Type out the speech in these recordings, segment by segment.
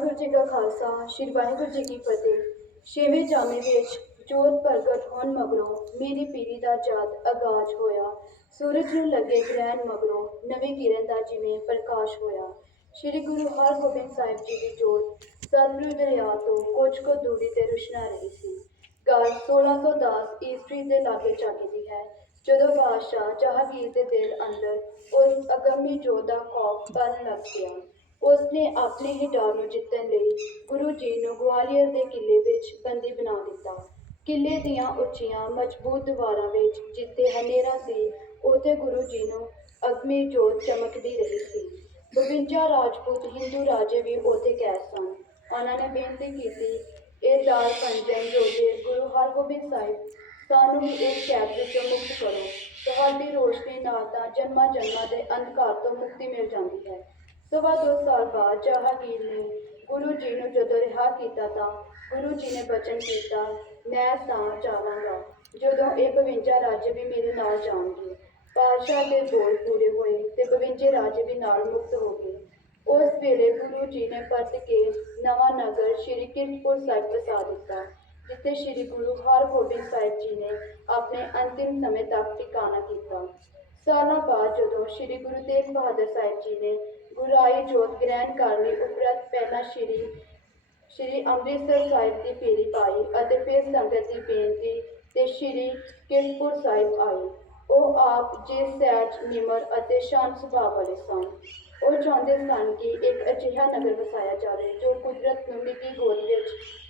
ਵਾਹਿਗੁਰੂ ਜੀ ਕਾ ਖਾਲਸਾ, ਸ੍ਰੀ ਵਾਹਿਗੁਰੂ ਜੀ ਕੀ ਫਤਿਹ। ਛੇਵੇਂ ਜਾਮੇ ਵਿੱਚ ਜੋਤ ਪ੍ਰਗਟ ਹੋਣ ਮਗਰੋਂ ਮੇਰੀ ਪੀਰੀ ਦਾ ਜਦ ਆਗਾਜ਼ ਹੋਇਆ। ਸੂਰਜ ਨੂੰ ਲੱਗੇ ਗ੍ਰਹਿਣ ਮਗਰੋਂ ਨਵੀਂ ਕਿਰਨ ਦਾ ਜਿਵੇਂ ਪ੍ਰਕਾਸ਼ ਹੋਇਆ। ਸ੍ਰੀ ਗੁਰੂ ਹਰਗੋਬਿੰਦ ਸਾਹਿਬ ਜੀ ਦੀ ਜੋਤ ਸਤਲੁਜ ਦਰਿਆ ਤੋਂ ਕੁਝ ਕੁ ਦੂਰੀ ਤੇ ਰੁਸ਼ਨਾ ਰਹੀ ਸੀ। ਗੱਲ 1610 ਈਸਵੀ ਦੇ ਲਾਗੇ ਚਾਗੇ ਹੈ। ਜਦੋਂ ਬਾਦਸ਼ਾਹ ਜਹਾਂਗੀਰ ਦੇ ਦਿਲ ਅੰਦਰ ਉਸ ਅਗੰਮੀ ਜੋਤ ਦਾ ਖੌਫ ਬਣ ਲੱਗ ਗਿਆ ਉਸਨੇ ਆਪਣੇ ਹੀ ਡਰ ਨੂੰ ਜਿੱਤਣ ਲਈ ਗੁਰੂ ਜੀ ਨੂੰ ਗਵਾਲੀਅਰ ਦੇ ਕਿਲੇ ਵਿੱਚ ਬੰਦੀ ਬਣਾ ਦਿੱਤਾ। ਕਿਲੇ ਦੀਆਂ ਉੱਚੀਆਂ, ਮਜ਼ਬੂਤ ਦੀਵਾਰਾਂ ਵਿੱਚ ਜਿੱਥੇ ਹਨੇਰਾ ਸੀ, ਉੱਥੇ ਗੁਰੂ ਜੀ ਨੂੰ ਅਗਮੀ ਜੋਤ ਚਮਕਦੀ ਰਹੀ ਸੀ। 52 ਰਾਜਪੂਤ ਹਿੰਦੂ ਰਾਜੇ ਵੀ ਉੱਥੇ ਕੈਦ ਸਨ। ਉਹਨਾਂ ਨੇ ਬੇਨਤੀ ਕੀਤੀ, ਇਹ ਦਾਲ ਪੰਜਨ ਜੋਗੇ ਗੁਰੂ ਹਰਗੋਬਿੰਦ ਸਾਹਿਬ, ਸਾਨੂੰ ਵੀ ਇਸ ਕੈਦ ਵਿੱਚੋਂ ਮੁਕਤ ਕਰੋ। ਤੁਹਾਡੀ ਰੋਸ਼ਨੀ ਨਾਲ ਤਾਂ ਜਨਮਾਂ ਜਨਮਾਂ ਦੇ ਅੰਧਕਾਰ ਤੋਂ ਮੁਕਤੀ ਮਿਲ ਜਾਂਦੀ ਹੈ। ਸਵਾ ਦੋ ਸਾਲ ਬਾਅਦ ਜਹਾਂਗੀਰ ਨੇ ਗੁਰੂ ਜੀ ਨੂੰ ਜਦੋਂ ਰਿਹਾ ਕੀਤਾ ਤਾਂ ਗੁਰੂ ਜੀ ਨੇ ਬਚਨ ਕੀਤਾ, ਮੈਂ ਤਾਂ ਜਾਵਾਂਗਾ, ਜਦੋਂ ਇਹ 52 ਰਾਜੇ ਵੀ ਮੇਰੇ ਨਾਲ ਜਾਣਗੇ। ਪਾਤਸ਼ਾਹ ਦੇ ਬੋਲ ਪੂਰੇ ਹੋਏ ਤੇ 52 ਰਾਜੇ ਵੀ ਨਾਲ ਮੁਕਤ ਹੋ ਗਏ। ਉਸ ਵੇਲੇ ਗੁਰੂ ਜੀ ਨੇ ਪਰਤ ਕੇ ਨਵਾਂ ਨਗਰ ਸ਼੍ਰੀ ਕਿਰਤਪੁਰ ਸਾਹਿਬ ਵਸਾ ਦਿੱਤਾ, ਜਿੱਥੇ ਸ਼੍ਰੀ ਗੁਰੂ ਹਰਗੋਬਿੰਦ ਸਾਹਿਬ ਜੀ ਨੇ ਆਪਣੇ ਅੰਤਿਮ ਸਮੇਂ ਤੱਕ ਟਿਕਾਣਾ ਕੀਤਾ। ਸਾਲਾਂ ਬਾਅਦ ਜਦੋਂ ਸ਼੍ਰੀ ਗੁਰੂ ਤੇਗ ਬਹਾਦਰ ਸਾਹਿਬ ਜੀ ਨੇ ਗੁਰਾਈ ਜੋਤ ਗ੍ਰਹਿਣ ਕਰਨ ਲਈ ਉਪਰਤ ਪਹਿਲਾਂ ਸ਼੍ਰੀ ਸ਼੍ਰੀ ਅੰਮ੍ਰਿਤਸਰ ਸਾਹਿਬ ਦੀ ਫੇਰੀ ਪਾਈ ਅਤੇ ਫਿਰ ਸੰਗਤ ਦੀ ਬੇਨਤੀ ਤੇ ਸ਼੍ਰੀ ਕਿਰਪੁਰ ਸਾਹਿਬ ਆਏ ਉਹ ਆਪ ਜੇ ਸਹਿਜ, ਨਿਮਰ ਅਤੇ ਸ਼ਾਂਤ ਸੁਭਾਅ ਵਾਲੇ ਸਨ। ਉਹ ਚਾਹੁੰਦੇ ਸਨ ਕਿ ਇੱਕ ਅਜਿਹਾ ਨਗਰ ਵਸਾਇਆ ਜਾਵੇ ਜੋ ਕੁਦਰਤ ਨੂੰ ਨਿੱਕੀ ਗੋਦ ਵਿੱਚ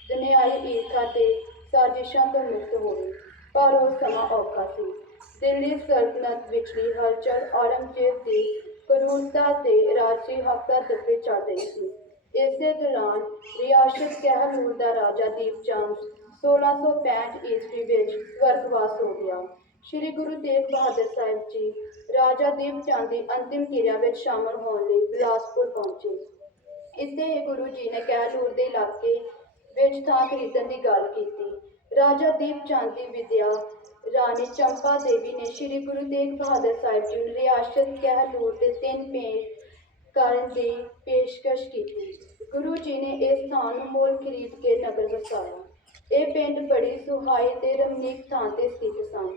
ਦੁਨਿਆਈ ਈਰਖਾ ਤੇ ਸਾਜ਼ਿਸ਼ਾਂ ਤੋਂ ਮੁਕਤ ਹੋਵੇ। ਪਰ ਉਹ ਸਮਾਂ ਔਖਾ ਸੀ। ਦਿੱਲੀ ਸਲਤਨਤ ਵਿਚਲੀ ਹਲਚਲ ਔਰੰਗਜ਼ੇਬ ਦੀ ਕਰੂਰਤਾ ਤੇ ਰਾਜੀ ਹੱਕਾਂ ਦੱਬੇ ਚੱਲ ਰਹੀ ਸੀ। ਇਸੇ ਦੌਰਾਨ ਰਿਆਸਤ ਕਹਿਲੂਰ ਦਾ ਰਾਜਾ ਦੀਪਚੰਦ 1665 ਈਸਵੀ ਵਿੱਚ ਸਵਰਗਵਾਸ ਹੋ ਗਿਆ। ਸ਼੍ਰੀ ਗੁਰੂ ਤੇਗ ਬਹਾਦਰ ਸਾਹਿਬ ਜੀ ਰਾਜਾ ਦੀਪਚੰਦ ਦੀ ਅੰਤਿਮ ਕਿਰਿਆ ਵਿੱਚ ਸ਼ਾਮਲ ਹੋਣ ਲਈ ਬਿਲਾਸਪੁਰ ਪਹੁੰਚੇ। ਇੱਥੇ ਹੀ ਗੁਰੂ ਜੀ ਨੇ ਕਹਿਲੂਰ ਦੇ ਇਲਾਕੇ ਵਿੱਚ ਥਾਂ ਖਰੀਦਣ ਦੀ ਗੱਲ ਕੀਤੀ। ਰਾਜਾ ਦੀਪਚੰਦ ਦੀ ਵਿਦਿਆ ਰਾਣੀ ਚੰਪਾ ਦੇਵੀ ਨੇ ਸ੍ਰੀ ਗੁਰੂ ਤੇਗ ਬਹਾਦਰ ਸਾਹਿਬ ਜੀ ਨੂੰ ਰਿਆਸਤ ਕਹਿਲੂਰ ਦੇ ਤਿੰਨ ਪੇਸ਼ ਕਰਨ ਦੀ ਪੇਸ਼ਕਸ਼ ਕੀਤੀ। ਗੁਰੂ ਜੀ ਨੇ ਇਹ ਸਥਾਨ ਮੋਲ ਖਰੀਦ ਕੇ ਨਗਰ ਵਸਾਇਆ। ਇਹ ਪਿੰਡ ਬੜੀ ਸੁਹਾਈ ਤੇ ਰਮਣੀਕ ਥਾਂ ਤੇ ਸਥਿਤ ਸਨ,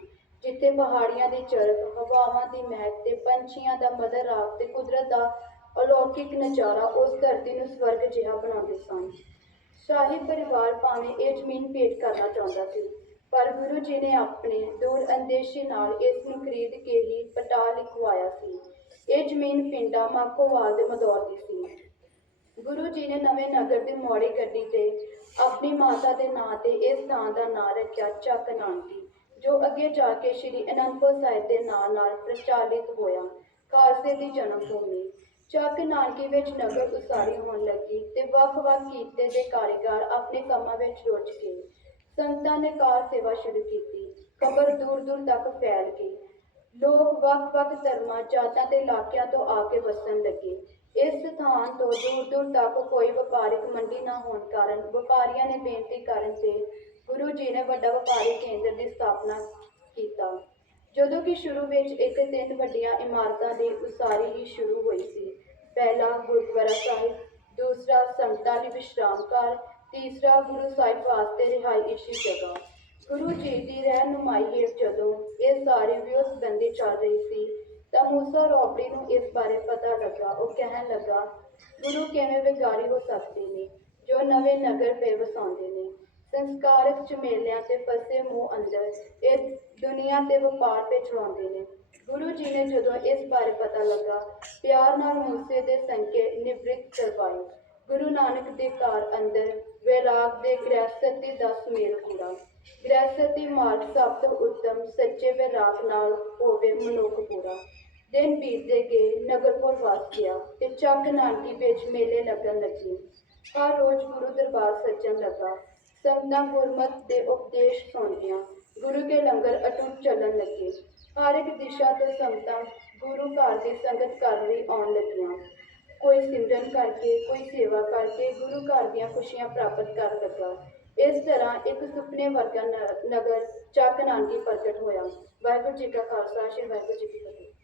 ਜਿੱਥੇ ਪਹਾੜੀਆਂ ਦੀ ਚਰਕ ਹਵਾਵਾਂ ਦੀ ਮਹਿਕ ਤੇ ਪੰਛੀਆਂ ਦਾ ਮਦਰ ਰਾਗ ਤੇ ਕੁਦਰਤ ਦਾ ਅਲੌਕਿਕ ਨਜ਼ਾਰਾ ਉਸ ਧਰਤੀ ਨੂੰ ਸਵਰਗ ਜਿਹਾ ਬਣਾਉਂਦੇ ਸਨ। ਸ਼ਾਹੀ ਪਰਿਵਾਰ ਭਾਵੇਂ ਇਹ ਜ਼ਮੀਨ ਭੇਟ ਕਰਨਾ ਚਾਹੁੰਦਾ ਸੀ ਪਰ ਗੁਰੂ ਜੀ ਨੇ ਆਪਣੇ ਦੂਰ ਅੰਦੇਸ਼ੇ ਨਾਲ ਇਸ ਨੂੰ ਖਰੀਦ ਕੇ ਹੀ ਪਟਾ ਲਿਖਵਾਇਆ ਸੀ। ਇਹ ਜ਼ਮੀਨ ਪਿੰਡਾ ਮਾਕੋਵਾਲ ਦੇ ਮਦੌਰ ਦੀ ਸੀ। ਗੁਰੂ ਜੀ ਨੇ ਨਵੇਂ ਨਗਰ ਦੀ ਮੋੜੀ ਗੱਡੀ ਤੇ ਆਪਣੀ ਮਾਤਾ ਦੇ ਨਾਂ ਤੇ ਇਸ ਥਾਂ ਦਾ ਨਾਂ ਰੱਖਿਆ, ਚੱਕ ਨਾਨਕੀ, ਜੋ ਅੱਗੇ ਜਾ ਕੇ ਸ੍ਰੀ ਅਨੰਦਪੁਰ ਸਾਹਿਬ ਦੇ ਨਾਂ ਨਾਲ ਪ੍ਰਚਾਰਿਤ ਹੋਇਆ। ਖਾਲਸੇ ਦੀ ਜਨਮ ਭੂਮੀ ਚੱਕ ਨਾਨਕੀ ਵਿੱਚ ਨਗਰ ਉਸਾਰੀ ਹੋਣ ਲੱਗੀ ਤੇ ਵੱਖ-ਵੱਖ ਕੀਤੇ ਦੇ ਕਾਰੀਗਰ ਆਪਣੇ ਕੰਮਾਂ ਵਿੱਚ ਰੁੱਝ ਗਏ। ਸੰਤਾਂ ਨੇ ਕਾਰ ਸੇਵਾ ਸ਼ੁਰੂ ਕੀਤੀ ਖਬਰ ਦੂਰ-ਦੂਰ ਤੱਕ ਫੈਲ ਗਈ। ਲੋਕ ਵੱਖ-ਵੱਖ ਧਰਮਾਂ, ਜਾਤਾਂ ਤੇ ਇਲਾਕਿਆਂ ਤੋਂ ਆ ਕੇ ਵਸਣ ਲੱਗੇ। ਇਸ ਸਥਾਨ ਤੋਂ ਦੂਰ-ਦੂਰ ਤੱਕ ਕੋਈ ਵਪਾਰਿਕ ਮੰਡੀ ਨਾ ਹੋਣ ਕਾਰਨ ਵਪਾਰੀਆਂ ਨੇ ਬੇਨਤੀ ਕਰਨ ਤੇ ਗੁਰੂ ਜੀ ਨੇ ਵੱਡਾ ਵਪਾਰੀ ਕੇਂਦਰ ਦੀ ਸਥਾਪਨਾ ਕੀਤਾ। ਜਦੋਂ ਕਿ ਸ਼ੁਰੂ ਵਿੱਚ ਇੱਕ ਤਿੰਨ ਵੱਡੀਆਂ ਇਮਾਰਤਾਂ ਦੀ ਉਸਾਰੀ ਹੀ ਸ਼ੁਰੂ ਹੋਈ ਸੀ। ਪਹਿਲਾ ਗੁਰਦੁਆਰਾ ਸਾਹਿਬ, ਦੂਸਰਾ ਸੰਗਤਾਂ ਲਈ ਵਿਸ਼ਰਾਮ ਘਰ ਤੀਸਰਾ ਗੁਰੂ ਸਾਹਿਬ ਵਾਸਤੇ ਰਿਹਾਇਸ਼ੀ ਜਗ੍ਹਾ। ਗੁਰੂ ਜੀ ਦੀ ਰਹਿਨੁਮਾਈ ਹੇਠ ਜਦੋਂ ਇਹ ਸਾਰੀ ਵਿਉਸਬੰਦੀ ਚੱਲ ਰਹੀ ਸੀ, ਤਾਂ ਮੂਸਾ ਰੋਬੜੀ ਨੂੰ ਇਸ ਬਾਰੇ ਪਤਾ ਲੱਗਾ। ਉਹ ਕਹਿਣ ਲੱਗਾ, ਗੁਰੂ ਕਿਵੇਂ ਵਿਗਾਰੀ ਹੋ ਸਕਦੇ ਨੇ, ਜੋ ਨਵੇਂ ਨਗਰ ਪੇ ਵਸਾਉਂਦੇ ਨੇ। ਸੰਸਕਾਰਕ ਝਮੇਲਿਆਂ ਤੇ ਫਸੇ ਮੂੰਹ ਅੰਦਰ ਇਹ ਦੁਨੀਆ ਤੇ ਵਪਾਰ ਤੇ ਚਲਾਉਂਦੇ ਨੇ। ਗੁਰੂ ਜੀ ਨੇ ਜਦੋਂ ਇਸ ਬਾਰੇ ਪਤਾ ਲੱਗਾ, ਪਿਆਰ ਨਾਲ ਮੂਸੇ ਦੇ ਸੰਕੇ ਨਿਵ੍ਰਿਤ ਕਰਵਾਏ। ਗੁਰੂ ਨਾਨਕ ਦੇ ਘਰ ਅੰਦਰ ਵੈਰਾਗ ਦੇ ਗ੍ਰਹਿਸਤੀ ਦਾ ਸੁਮੇਲ ਪੂਰਾ ਗ੍ਰਹਿਸਤੀ ਮਾਰਗ ਸਭ ਤੋਂ ਉੱਤਮ, ਸੱਚੇ ਵੈਰਾਗ ਨਾਲ ਹੋਵੇ ਮਨੁੱਖ ਪੂਰਾ। ਦਿਨ ਬੀਤਦੇ ਗਏ ਨਗਰਪੁਰ ਵਸ ਗਿਆ ਤੇ ਚੱਕ ਨਾਨਕੀ ਵਿੱਚ ਮੇਲੇ ਲੱਗਣ ਲੱਗੇ। ਹਰ ਰੋਜ਼ ਗੁਰੂ ਦਰਬਾਰ ਸੱਜਣ ਲੱਗਾ। ਸੰਗਤਾਂ ਗੁਰਮਤ ਦੇ ਉਪਦੇਸ਼ ਸੁਣਦਿਆਂ ਗੁਰੂ ਕੇ ਲੰਗਰ ਅਟੁੱਟ ਚੱਲਣ ਲੱਗੇ। ਹਰ ਇੱਕ ਦਿਸ਼ਾ ਤੋਂ ਸੰਗਤਾਂ ਗੁਰੂ ਘਰ ਦੀ ਸੰਗਤ ਕਰਨ ਲਈ ਆਉਣ ਲੱਗੀਆਂ। ਕੋਈ ਸਿਮਰਨ ਕਰਕੇ, ਕੋਈ ਸੇਵਾ ਕਰਕੇ ਗੁਰੂ ਘਰ ਦੀਆਂ ਖੁਸ਼ੀਆਂ ਪ੍ਰਾਪਤ ਕਰ ਲੱਗਾ। ਇਸ ਤਰ੍ਹਾਂ ਇੱਕ ਸੁਪਨੇ ਵਰਗਾ ਨ- ਨਗਰ ਚੱਕ ਨਾਨਕੀ ਪ੍ਰਗਟ ਹੋਇਆ। ਵਾਹਿਗੁਰੂ ਜੀ ਕਾ ਖਾਲਸਾ, ਸ੍ਰੀ ਵਾਹਿਗੁਰੂ ਜੀ ਕੀ ਫਤਿਹ।